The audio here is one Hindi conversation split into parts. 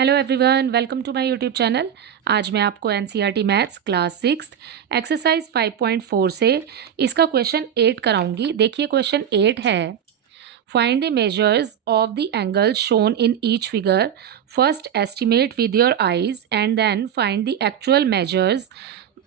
Hello everyone, welcome to my YouTube channel. आज मैं आपको एनसीईआरटी मैथ्स क्लास 6 एक्सरसाइज 5.4 से इसका क्वेश्चन 8 कराऊंगी। देखिए क्वेश्चन 8 है, find the measures of the angle shown in each figure. First estimate with your eyes and then find the actual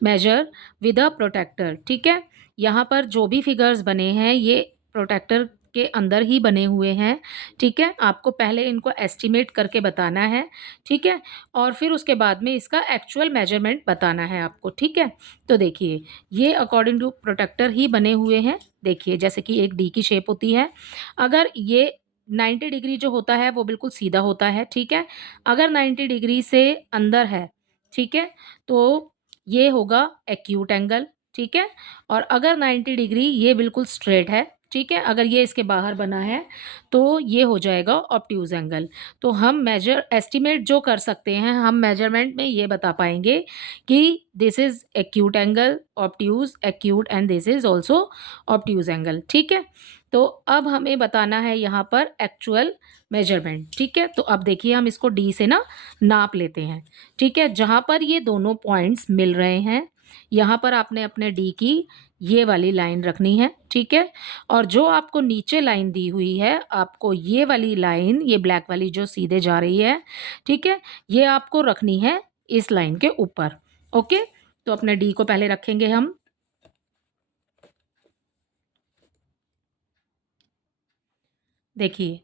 measure with a protractor. ठीक है, यहाँ पर जो भी फिगर्स बने हैं ये प्रोटेक्टर के अंदर ही बने हुए हैं। ठीक है, आपको पहले इनको एस्टिमेट करके बताना है। ठीक है, और फिर उसके बाद में इसका एक्चुअल मेजरमेंट बताना है आपको। ठीक है, तो देखिए ये अकॉर्डिंग टू प्रोटेक्टर ही बने हुए हैं। देखिए जैसे कि एक डी की शेप होती है, अगर ये 90 डिग्री जो होता है वो बिल्कुल सीधा होता है। ठीक है, अगर 90 डिग्री से अंदर है, ठीक है, तो ये होगा एक्यूट एंगल। ठीक है, और अगर 90 डिग्री ये बिल्कुल स्ट्रेट है, ठीक है, अगर ये इसके बाहर बना है तो ये हो जाएगा ऑब्ट्यूज एंगल। तो हम मेजर एस्टिमेट जो कर सकते हैं, हम मेजरमेंट में ये बता पाएंगे कि this is acute angle, obtuse acute, and this is also obtuse angle. ठीक है, तो अब हमें बताना है यहाँ पर एक्चुअल मेजरमेंट। ठीक है, तो अब देखिए हम इसको डी से ना नाप लेते हैं। ठीक है, जहाँ पर ये दोनों पॉइंट्स मिल रहे हैं यहाँ पर आपने अपने डी की ये वाली लाइन रखनी है। ठीक है, और जो आपको नीचे लाइन दी हुई है, आपको ये वाली लाइन, ये ब्लैक वाली जो सीधे जा रही है, ठीक है, ये आपको रखनी है इस लाइन के ऊपर। ओके, तो अपने डी को पहले रखेंगे हम। देखिए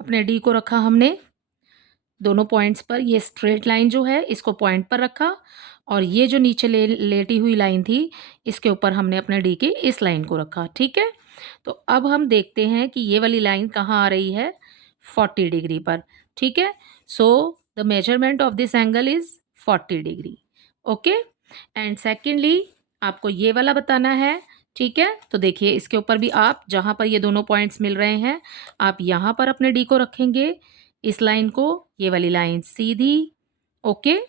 अपने डी को रखा हमने दोनों पॉइंट्स पर। ये स्ट्रेट लाइन जो है इसको पॉइंट पर रखा, और ये जो नीचे लेटी हुई लाइन थी इसके ऊपर हमने अपने डी की इस लाइन को रखा। ठीक है, तो अब हम देखते हैं कि ये वाली लाइन कहाँ आ रही है, 40 डिग्री पर। ठीक है, so the measurement of this angle is 40 degree. Okay, and secondly आपको ये वाला बताना है। ठीक है, तो देखिए इसके ऊपर भी आप जहाँ पर ये दोनों पॉइंट्स मिल रहे हैं, आप यहाँ पर अपने डी को रखेंगे, इस लाइन को, ये वाली लाइन सीधी। ओके,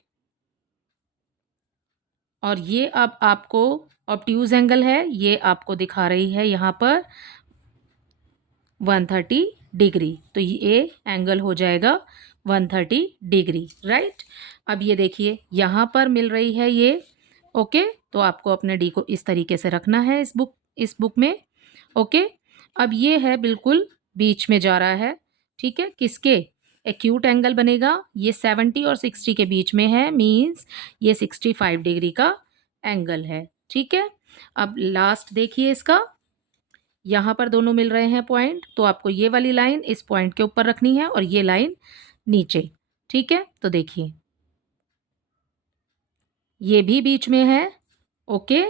और ये अब आपको ऑब्ट्यूज एंगल है, ये आपको दिखा रही है यहाँ पर 130 डिग्री। तो ये एंगल हो जाएगा 130 डिग्री, राइट। अब ये देखिए यहाँ पर मिल रही है ये। ओके, तो आपको अपने डी को इस तरीके से रखना है इस बुक में। ओके, अब ये है बिल्कुल बीच में जा रहा है। ठीक है, किसके एक्यूट एंगल बनेगा, ये 70 और 60 के बीच में है, मीन्स ये 65 डिग्री का एंगल है। ठीक है, अब लास्ट देखिए इसका, यहाँ पर दोनों मिल रहे हैं पॉइंट, तो आपको ये वाली लाइन इस पॉइंट के ऊपर रखनी है और ये लाइन नीचे। ठीक है, तो देखिए ये भी बीच में है। ओके,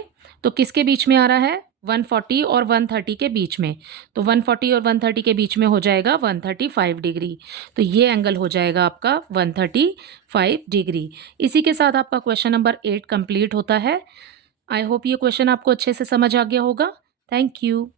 तो किसके बीच में आ रहा है, 140 और 130 के बीच में। तो 140 और 130 के बीच में हो जाएगा 135 डिग्री। तो ये एंगल हो जाएगा आपका 135 डिग्री। इसी के साथ आपका क्वेश्चन नंबर 8 कंप्लीट होता है। आई होप ये क्वेश्चन आपको अच्छे से समझ आ गया होगा। Thank you.